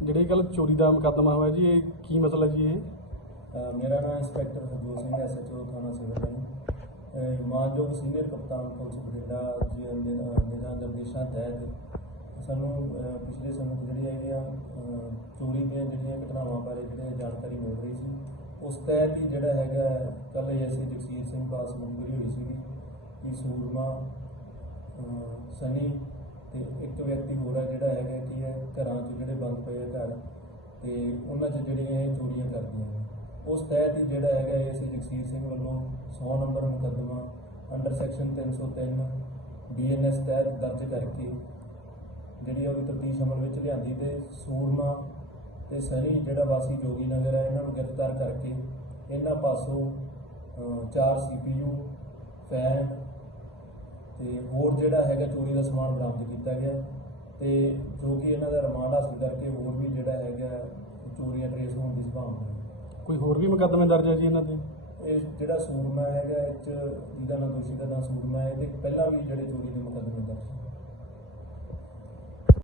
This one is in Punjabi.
ਜਿਹੜੀ ਕੱਲ ਚੋਰੀ ਦਾ ਮੁਕੱਦਮਾ ਹੋਇਆ ਜੀ ਇਹ ਕੀ ਮਸਲਾ ਜੀ ਇਹ? ਅ, ਮੇਰਾ ਨਾਮ ਇੰਸਪੈਕਟਰ ਹਰਜੋਤ ਸਿੰਘ ਐਸਐਚਓ ਥਾਣਾ ਸਿਵਲ ਲਾਈਨ। ਮਾਨਯੋਗ ਸੀਨੀਅਰ ਕਪਤਾਨ ਪੁਲਿਸ ਬਠਿੰਡਾ ਜੀ ਦੇ ਨਿਰਦੇਸ਼ਾਂ ਨਿਰਦੇਸ਼ਾਂ ਤਹਿਤ ਸਾਨੂੰ ਅ, ਪਿਛਲੇ ਸਮੇਂ 'ਚ ਜਿਹੜੀਆਂ ਹੈਗੀਆਂ ਅ, ਚੋਰੀ ਦੀਆਂ ਜਿਹੜੀਆਂ ਘਟਨਾਵਾਂ ਬਾਰੇ ਜਿਹੜੀ ਜਾਣਕਾਰੀ ਮਿਲ ਰਹੀ ਸੀ ਉਸ ਤਹਿਤ ਹੀ ਜਿਹੜਾ ਹੈਗਾ ਕੱਲ ਐਸਏ ਜਗਸੀਰ ਸਿੰਘ ਪਾਸ ਮੰਗਰੀ ਹੋਈ ਸੀਗੀ ਕਿ ਸੂਰਮਾ ਅ, ਸਨੀ ਤੇ ਇੱਕ ਵਿਅਕਤੀ ਹੋਰ ਹੈ ਜਿਹੜਾ ਹੈਗਾ ਕੀ ਹੈ ਘਰਾਂ 'ਚ ਜਿਹੜੇ ਬੰਦ ਪਏ ਆ ਘਰ ਤੇ ਉਹਨਾਂ 'ਚ ਜਿਹੜੀਆਂ ਇਹ ਚੋਰੀਆਂ ਕਰਦੀਆਂ ਉਸ ਤਹਿਤ ਹੀ ਜਿਹੜਾ ਹੈਗਾ ਐਸਏ ਜਗਸੀਰ ਸਿੰਘ ਵੱਲੋਂ 100 ਨੰਬਰ ਮੁਕੱਦਮਾ ਅੰਡਰ ਸੈਕਸ਼ਨ 303 ਬੀਐਨਐਸ ਤਹਿਤ ਦਰਜ ਕਰਕੇ ਜਿਹੜੀ ਆ ਉਹਦੀ ਤਫਤੀਸ਼ ਅਮਲ ਵਿੱਚ ਲਿਆਂਦੀ ਤੇ ਸੂਰਮਾ ਤੇ ਸਨੀ ਜਿਹੜਾ ਵਾਸੀ ਜੋਗੀ ਨਗਰ ਹੈ ਇਹਨਾਂ ਨੂੰ ਗ੍ਰਿਫਤਾਰ ਕਰਕੇ ਇਹਨਾਂ ਪਾਸੋਂ ਅ, ਚਾਰ ਸੀਪੀਯੂ ਫੈਨ ਤੇ ਹੋਰ ਜਿਹੜਾ ਹੈਗਾ ਚੋਰੀ ਦਾ ਸਮਾਨ ਬਰਾਮਦ ਕੀਤਾ ਗਿਆ ਤੇ ਜੋ ਕਿ ਇਹਨਾਂ ਦਾ ਰਿਮਾਂਡ ਹਾਸਲ ਕਰਕੇ ਹੋਰ ਵੀ ਜਿਹੜਾ ਹੈਗਾ ਚੋਰੀਆਂ ਟਰੇਸ ਹੋਣ ਦੀ ਸੰਭਾਵਨਾ ਹੈ। ਕੋਈ ਹੋਰ ਵੀ ਮੁਕੱਦਮੇ ਦਰਜ ਹੈ ਜੀ ਇਹਨਾਂ ਦੇ? ਇਹ ਜਿਹੜਾ ਸੂਰਮਾ ਹੈਗਾ ਇਹ 'ਚ ਜਿਹਦਾ ਨਾਮ ਦੋਸ਼ੀ ਦਾ ਨਾਮ ਸੂਰਮਾ ਹੈ ਤੇ ਪਹਿਲਾਂ ਵੀ ਜਿਹੜੇ ਚੋਰੀ ਦੇ